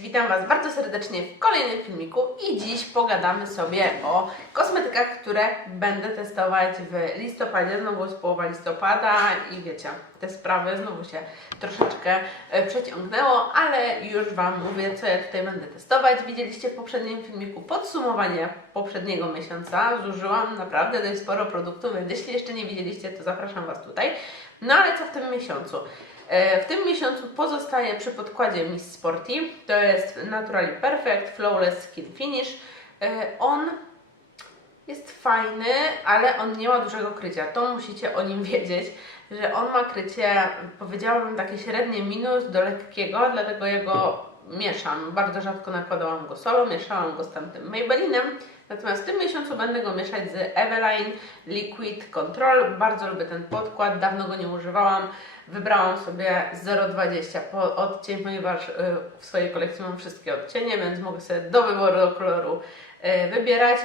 witam Was bardzo serdecznie w kolejnym filmiku i dziś pogadamy sobie o kosmetykach, które będę testować w listopadzie. Znowu jest połowa listopada i wiecie, te sprawy znowu się troszeczkę e, przeciągnęło, ale już Wam mówię, co ja tutaj będę testować. Widzieliście w poprzednim filmiku podsumowanie poprzedniego miesiąca. Zużyłam naprawdę dość sporo produktów, więc jeśli jeszcze nie widzieliście, to zapraszam Was tutaj. No ale co w tym miesiącu? E, W tym miesiącu pozostaje przy podkładzie Miss Sporty. To jest Naturally Perfect Flawless Skin Finish. E, On jest fajny, ale on nie ma dużego krycia. To musicie o nim wiedzieć, że on ma krycie, powiedziałabym, takie średnie minus do lekkiego, dlatego ja go mieszam. Bardzo rzadko nakładałam go solo, mieszałam go z tamtym Maybellinem. Natomiast w tym miesiącu będę go mieszać z Eveline Liquid Control. Bardzo lubię ten podkład, dawno go nie używałam. Wybrałam sobie 0,20 po odcień, ponieważ y, w swojej kolekcji mam wszystkie odcienie, więc mogę sobie do wyboru do koloru y, wybierać.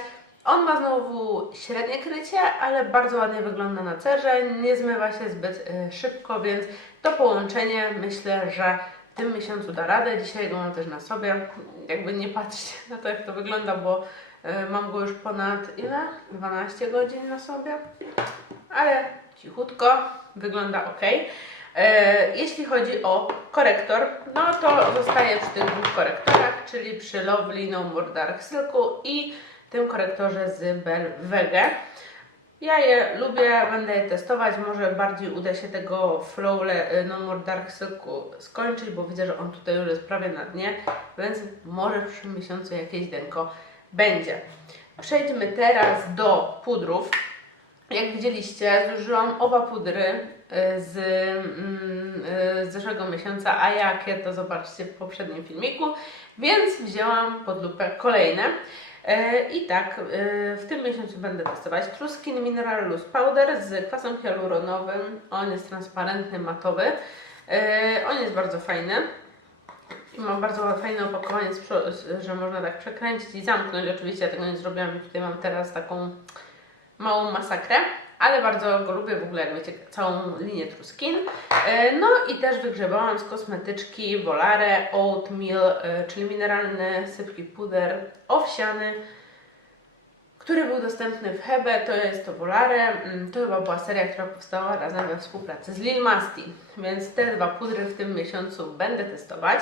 On ma znowu średnie krycie, ale bardzo ładnie wygląda na cerze, nie zmywa się zbyt y, szybko, więc to połączenie myślę, że w tym miesiącu da radę. Dzisiaj go mam też na sobie. Jakby nie patrzcie na to, jak to wygląda, bo y, mam go już ponad ile? 12 godzin na sobie. Ale cichutko, wygląda ok. E, Jeśli chodzi o korektor, no to zostaję przy tych dwóch korektorach, czyli przy Lovely No More Dark Silku i tym korektorze z Belwege. Ja je lubię, będę je testować, może bardziej uda się tego Flowle No More Dark Silku skończyć, bo widzę, że on tutaj już jest prawie na dnie, więc może w przyszłym miesiącu jakieś denko będzie. Przejdźmy teraz do pudrów. Jak widzieliście, zużyłam oba pudry y, z, mm, y, z zeszłego miesiąca, a jakie to zobaczcie w poprzednim filmiku, więc wzięłam pod lupę kolejne. E, I tak, y, w tym miesiącu będę testować True Skin Mineral Loose Powder z kwasem hialuronowym. On jest transparentny, matowy. E, On jest bardzo fajny. I ma bardzo fajne opakowanie, że można tak przekręcić i zamknąć. Oczywiście ja tego nie zrobiłam i tutaj mam teraz taką małą masakrę, ale bardzo go lubię w ogóle, jak wiecie, całą linię True Skin. E, No i też wygrzebałam z kosmetyczki Volare Oatmeal, e, czyli mineralny sypki puder owsiany, który był dostępny w Hebe, to jest to Volare. Mm, To chyba była seria, która powstała razem we współpracy z Lil Masti, więc te dwa pudry w tym miesiącu będę testować.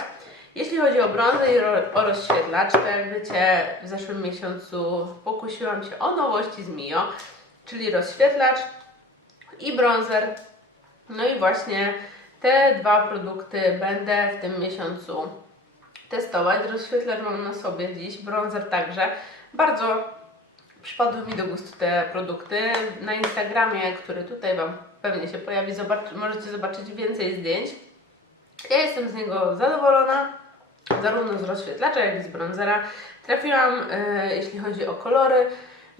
Jeśli chodzi o brązy i o rozświetlacz, to jak wiecie, w zeszłym miesiącu pokusiłam się o nowości z Mio, czyli rozświetlacz i bronzer. No i właśnie te dwa produkty będę w tym miesiącu testować. Rozświetlacz mam na sobie dziś, bronzer także. Bardzo przypadły mi do gustu te produkty. Na Instagramie, który tutaj Wam pewnie się pojawi, możecie zobaczyć więcej zdjęć. Ja jestem z niego zadowolona, zarówno z rozświetlacza, jak i z bronzera. Trafiłam, e, jeśli chodzi o kolory.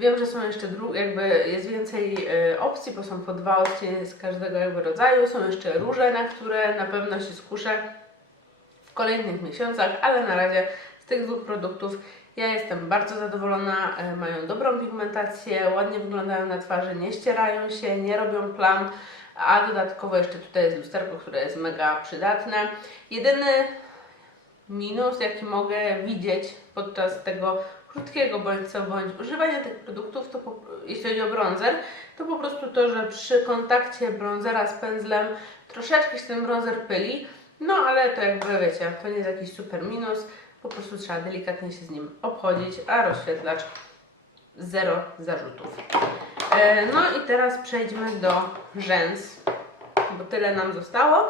Wiem, że są jeszcze jakby jest więcej e, opcji, bo są po dwa odcienie z każdego jakby rodzaju. Są jeszcze róże, na które na pewno się skuszę w kolejnych miesiącach, ale na razie z tych dwóch produktów ja jestem bardzo zadowolona. E, Mają dobrą pigmentację, ładnie wyglądają na twarzy, nie ścierają się, nie robią plam, a dodatkowo jeszcze tutaj jest lusterko, które jest mega przydatne. Jedyny minus, jaki mogę widzieć podczas tego krótkiego bądź co bądź używania tych produktów, to po, jeśli chodzi o bronzer, to po prostu to, że przy kontakcie bronzera z pędzlem troszeczkę się ten bronzer pyli, no ale to jakby wiecie, to nie jest jakiś super minus, po prostu trzeba delikatnie się z nim obchodzić, a rozświetlacz zero zarzutów. E, no i teraz przejdźmy do rzęs, bo tyle nam zostało.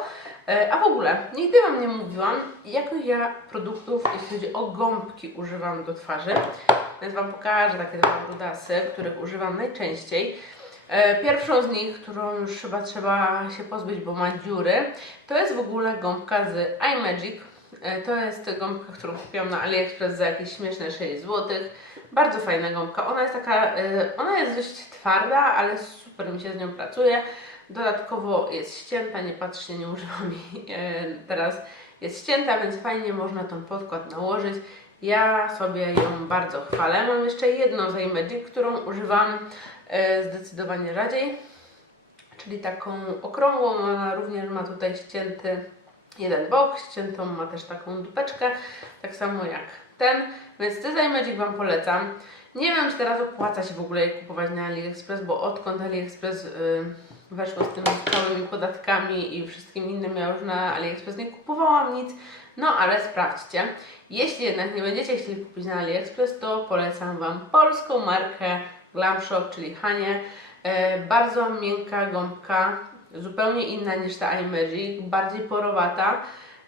E, A w ogóle, nigdy Wam nie mówiłam, jakich ja produktów, jeśli chodzi o gąbki, używam do twarzy. Więc Wam pokażę takie dwa brudasy, których używam najczęściej. E, Pierwszą z nich, którą już chyba trzeba się pozbyć, bo ma dziury, to jest w ogóle gąbka z iMagic. E, To jest gąbka, którą kupiłam na AliExpress za jakieś śmieszne 6 zł. Bardzo fajna gąbka. Ona jest taka, ona jest dość twarda, ale super mi się z nią pracuje. Dodatkowo jest ścięta, nie patrzcie, nie używam jej e, teraz. Jest ścięta, więc fajnie można tą podkład nałożyć. Ja sobie ją bardzo chwalę. Mam jeszcze jedną z iMagic, którą używam e, zdecydowanie rzadziej. Czyli taką okrągłą, ona również ma tutaj ścięty jeden bok, ściętą ma też taką dupeczkę, tak samo jak ten, więc te Magic Wam polecam. Nie wiem, czy teraz opłaca się w ogóle je kupować na AliExpress, bo odkąd AliExpress y, weszło z tymi całymi podatkami i wszystkim innym, ja już na AliExpress nie kupowałam nic, no ale sprawdźcie. Jeśli jednak nie będziecie chcieli kupić na AliExpress, to polecam Wam polską markę Glam Shop, czyli Hanie. E, bardzo miękka gąbka, zupełnie inna niż ta iMagic, bardziej porowata.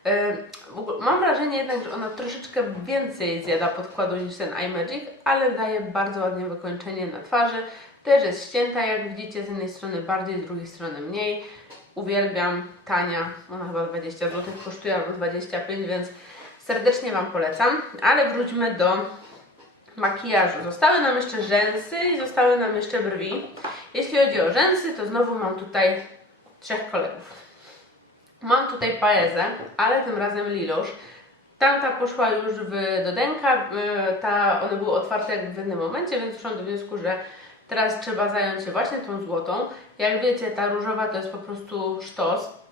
E, mam wrażenie jednak, że ona troszeczkę więcej zjada podkładu niż ten iMagic, ale daje bardzo ładnie wykończenie na twarzy. Też jest ścięta, jak widzicie, z jednej strony bardziej, z drugiej strony mniej. Uwielbiam, tania, ona chyba 20 zł kosztuje albo 25, więc serdecznie Wam polecam. Ale wróćmy do makijażu. Zostały nam jeszcze rzęsy i zostały nam jeszcze brwi. Jeśli chodzi o rzęsy, to znowu mam tutaj trzech kolegów. Mam tutaj paezę, ale tym razem lilosz. Tamta poszła już w dodenka, y, ta, one były otwarte w innym momencie, więc doszłam do wniosku, że teraz trzeba zająć się właśnie tą złotą. Jak wiecie, ta różowa to jest po prostu sztos.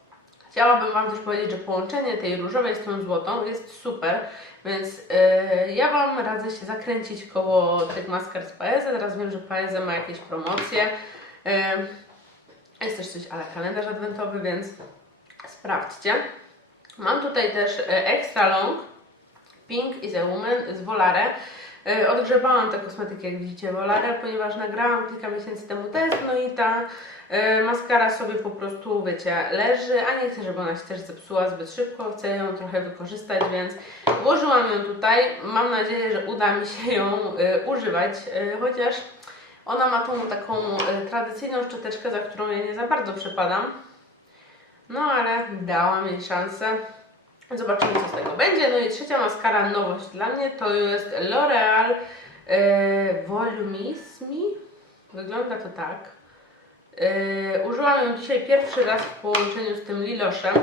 Chciałabym Wam też powiedzieć, że połączenie tej różowej z tą złotą jest super, więc yy, ja Wam radzę się zakręcić koło tych maskar z Paeze. Teraz wiem, że Paeze ma jakieś promocje. Yy, jest też coś ale kalendarz adwentowy, więc sprawdźcie. Mam tutaj też e, Extra Long Pink is a Woman z Volare. E, Odgrzebałam te kosmetyki, jak widzicie, Volare, ponieważ nagrałam kilka miesięcy temu test, no i ta e, maskara sobie po prostu, wiecie, leży, a nie chcę, żeby ona się też zepsuła zbyt szybko, chcę ją trochę wykorzystać, więc włożyłam ją tutaj. Mam nadzieję, że uda mi się ją e, używać, chociaż ona ma tą taką tradycyjną szczoteczkę, za którą ja nie za bardzo przepadam. No ale dałam jej szansę. Zobaczymy, co z tego będzie. No i trzecia maskara, nowość dla mnie, to jest L'Oreal e, Volumismi. Wygląda to tak. E, użyłam ją dzisiaj pierwszy raz w połączeniu z tym Liloszem.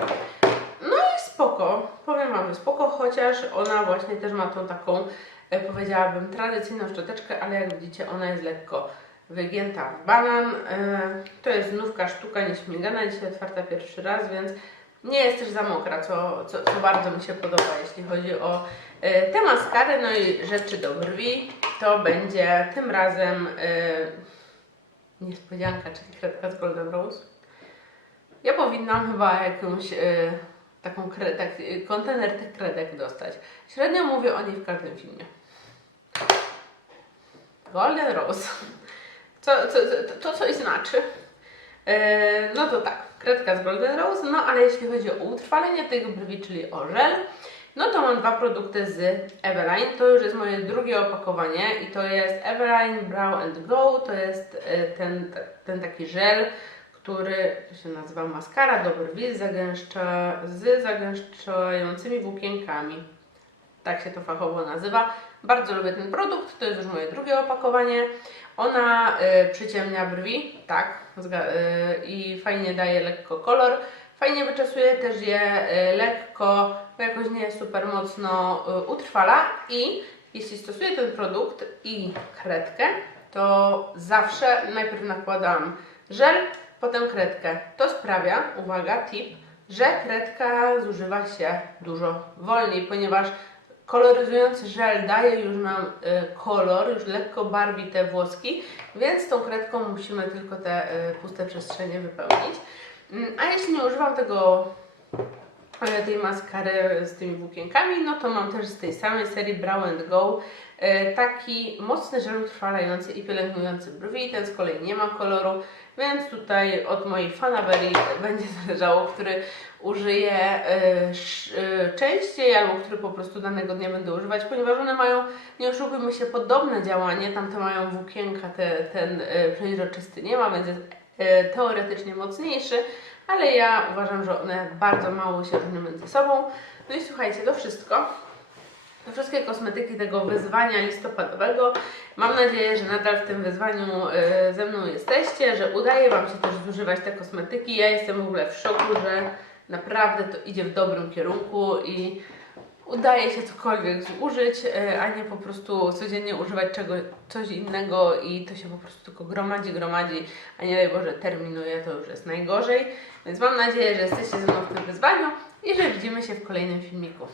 No i spoko, powiem Wam, spoko, chociaż ona właśnie też ma tą taką, e, powiedziałabym, tradycyjną szczoteczkę, ale jak widzicie, ona jest lekko wygięta w banan. E, To jest nówka sztuka nieśmigana, dzisiaj otwarta pierwszy raz, więc nie jest też za mokra, co, co, co bardzo mi się podoba, jeśli chodzi o e, te maskary. No i rzeczy do brwi, to będzie tym razem e, niespodzianka, czyli kredka z Golden Rose. Ja powinnam chyba jakąś e, taką tak, kontener tych kredek dostać. Średnio mówię o niej w każdym filmie. Golden Rose. Co, co, co, to coś znaczy. No to tak, kredka z Golden Rose, no ale jeśli chodzi o utrwalenie tych brwi, czyli o żel, no to mam dwa produkty z Everline. To już jest moje drugie opakowanie i to jest Everline Brow and Go. To jest e, ten, ten taki żel, który się nazywa maskara do brwi z, zagęszcza, z zagęszczającymi włókienkami. Tak się to fachowo nazywa. Bardzo lubię ten produkt, to jest już moje drugie opakowanie. Ona y, przyciemnia brwi, tak, i fajnie daje lekko kolor. Fajnie wyczesuje też je y, lekko, bo jakoś nie super mocno y, utrwala. I jeśli stosuję ten produkt i kredkę, to zawsze najpierw nakładam żel, potem kredkę. To sprawia, uwaga, tip, że kredka zużywa się dużo wolniej, ponieważ koloryzujący żel daje już nam y, kolor, już lekko barwi te włoski, więc tą kredką musimy tylko te y, puste przestrzenie wypełnić. Mm, A jeśli nie używam tego tej maskary z tymi włókienkami, no to mam też z tej samej serii Brow and Go e, taki mocny żel utrwalający i pielęgnujący brwi. Ten z kolei nie ma koloru, więc tutaj od mojej Fanaberii będzie zależało, który użyję e, e, częściej albo który po prostu danego dnia będę używać, ponieważ one mają, nie oszukujmy się, podobne działanie. Tamte mają włókienka, te, ten przeźroczysty nie ma, więc jest teoretycznie mocniejszy, ale ja uważam, że one bardzo mało się różnią między sobą. No i słuchajcie, to wszystko. To wszystkie kosmetyki tego wyzwania listopadowego. Mam nadzieję, że nadal w tym wyzwaniu e, ze mną jesteście, że udaje Wam się też zużywać te kosmetyki. Ja jestem w ogóle w szoku, że naprawdę to idzie w dobrym kierunku i udaje się cokolwiek zużyć, e, a nie po prostu codziennie używać czego, coś innego i to się po prostu tylko gromadzi, gromadzi, a nie daj Boże terminuje, to już jest najgorzej. Więc mam nadzieję, że jesteście ze mną w tym wyzwaniu, i że widzimy się w kolejnym filmiku.